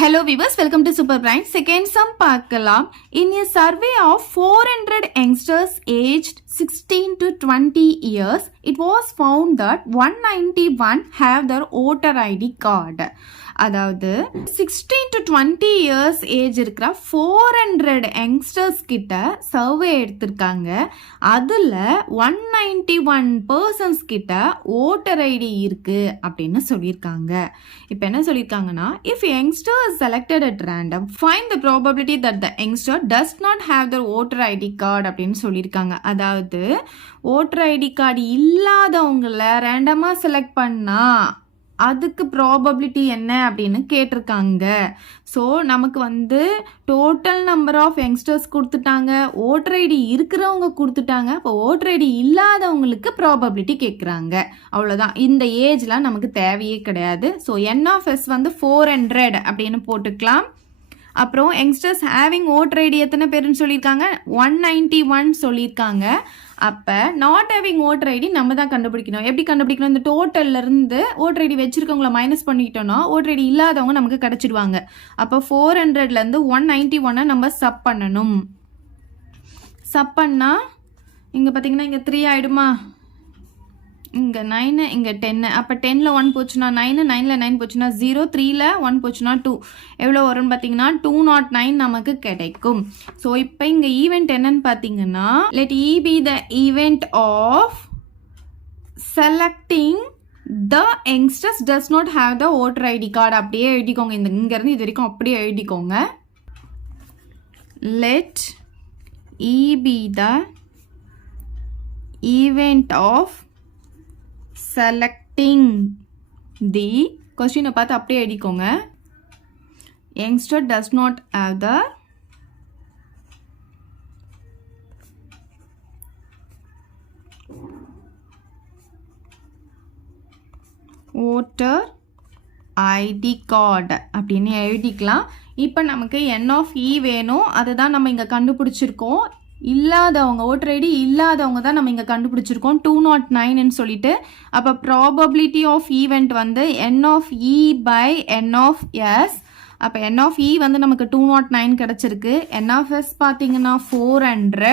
Hello viewers, welcome to Super Brain. Second sum பார்க்கலாம். In a survey of 400 youngsters aged 16 to 20 years, it was found that 191 have their voter ID card. அதாவது 16 to 20 years age இருக்கிற 400 youngsters கிட்ட survey எடுத்திருக்காங்க. அதில் 191 persons கிட்ட voter ID இருக்கு அப்படின்னு சொல்லியிருக்காங்க. இப்போ என்ன சொல்லியிருக்காங்கன்னா, if youngster is selected at random, find the probability that the youngster does not have their voter ID card அப்படின்னு சொல்லியிருக்காங்க. அதாவது ஓட்டர் ஐடி கார்டு இல்லாதவங்கள ரேண்டமாக செலக்ட் பண்ணா அதுக்கு ப்ராபபிலிட்டி என்ன அப்படின்னு கேட்டிருக்காங்க. ஸோ நமக்கு டோட்டல் நம்பர் ஆஃப் யங்ஸ்டர்ஸ் கொடுத்துட்டாங்க, ஓட்டர் ஐடி இருக்கிறவங்க கொடுத்துட்டாங்க. இப்போ ஓட்டர் ஐடி இல்லாதவங்களுக்கு ப்ராபபிலிட்டி கேட்குறாங்க. அவ்வளோதான். இந்த ஏஜ்லாம் நமக்கு தேவையே கிடையாது. ஸோ NF S 400 அப்படின்னு போட்டுக்கலாம். அப்புறம் யங்ஸ்டர்ஸ் ஹேவிங் ஓட்டர் ஐடி எத்தனை பேருன்னு சொல்லியிருக்காங்க? 191 சொல்லியிருக்காங்க. அப்போ நாட் ஹேவிங் ஓட்டர் ஐடி நம்ம தான் கண்டுபிடிக்கணும். எப்படி கண்டுபிடிக்கணும்? இந்த டோட்டல்லேருந்து ஓட்டர் ஐடி வச்சுருக்கவங்கள மைனஸ் பண்ணிக்கிட்டோன்னா ஓட்டர் ஐடி இல்லாதவங்க நமக்கு கிடச்சிடுவாங்க. அப்போ 400லேருந்து 191 நம்ம சப் பண்ணணும். சப் பண்ணால் இங்கே பார்த்தீங்கன்னா இங்கே 3 ஆகிடுமா? இங்கே 9, இங்கே 10. அப்போ 10ல் 1 போச்சுன்னா 9, 9ல் 9 போச்சுன்னா 0, 3ல் 1 போச்சுன்னா 2. எவ்வளோ வரும்னு பார்த்தீங்கன்னா 209 நமக்கு கிடைக்கும். ஸோ இப்போ இங்கே ஈவெண்ட் என்னன்னு பார்த்தீங்கன்னா, let E be the event of selecting the youngsters does not have the voter ID card. அப்படியே எழுதிக்கோங்க. இங்கேருந்து இது வரைக்கும் அப்படியே எழுதிக்கோங்க. Let E be the event of selecting the கொஸ்டினை பார்த்து அப்படியே எழுதிக்கோங்க. youngster does not have the voter ID card அப்படின்னு எழுதிக்கலாம். இப்போ நமக்கு N of E வேணும். அதுதான் நம்ம இங்கே கண்டுபிடிச்சிருக்கோம். இல்லாதவங்க ஓட்டர் ஐடி இல்லாதவங்க தான் நம்ம இங்கே கண்டுபிடிச்சிருக்கோம் 209ன்னு சொல்லிட்டு. அப்போ probability of event N of E by N of S. அப்போ N of E நமக்கு 209 கிடச்சிருக்கு. N of S பார்த்தீங்கன்னா 400.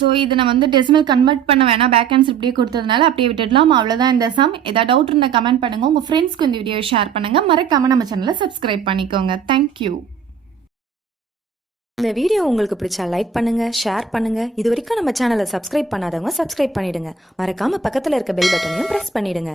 ஸோ இதை நம்ம டெசிமல் கன்வெர்ட் பண்ண வேணாம், பேக் ஆன்சர் இப்படியே கொடுத்ததுனால அப்படியே விட்டுடலாம். அவ்வளோதான் இந்த சம். ஏதாவது டவுட் இருந்தால் கமெண்ட் பண்ணுங்கள். உங்கள் ஃப்ரெண்ட்ஸ்க்கு இந்த வீடியோ ஷேர் பண்ணுங்கள். மறக்காமல் நம்ம சேனலை சப்ஸ்கிரைப் பண்ணிக்கோங்க. தேங்க்யூ. இந்த வீடியோ உங்களுக்கு பிடிச்சா லைக் பண்ணுங்க, ஷேர் பண்ணுங்க. இது வரைக்கும் நம்ம சேனலை சப்ஸ்கிரைப் பண்ணாதவங்க சப்ஸ்கிரைப் பண்ணிடுங்க. மறக்காம பக்கத்தில் இருக்க பெல் பட்டனையும் பிரஸ் பண்ணிடுங்க.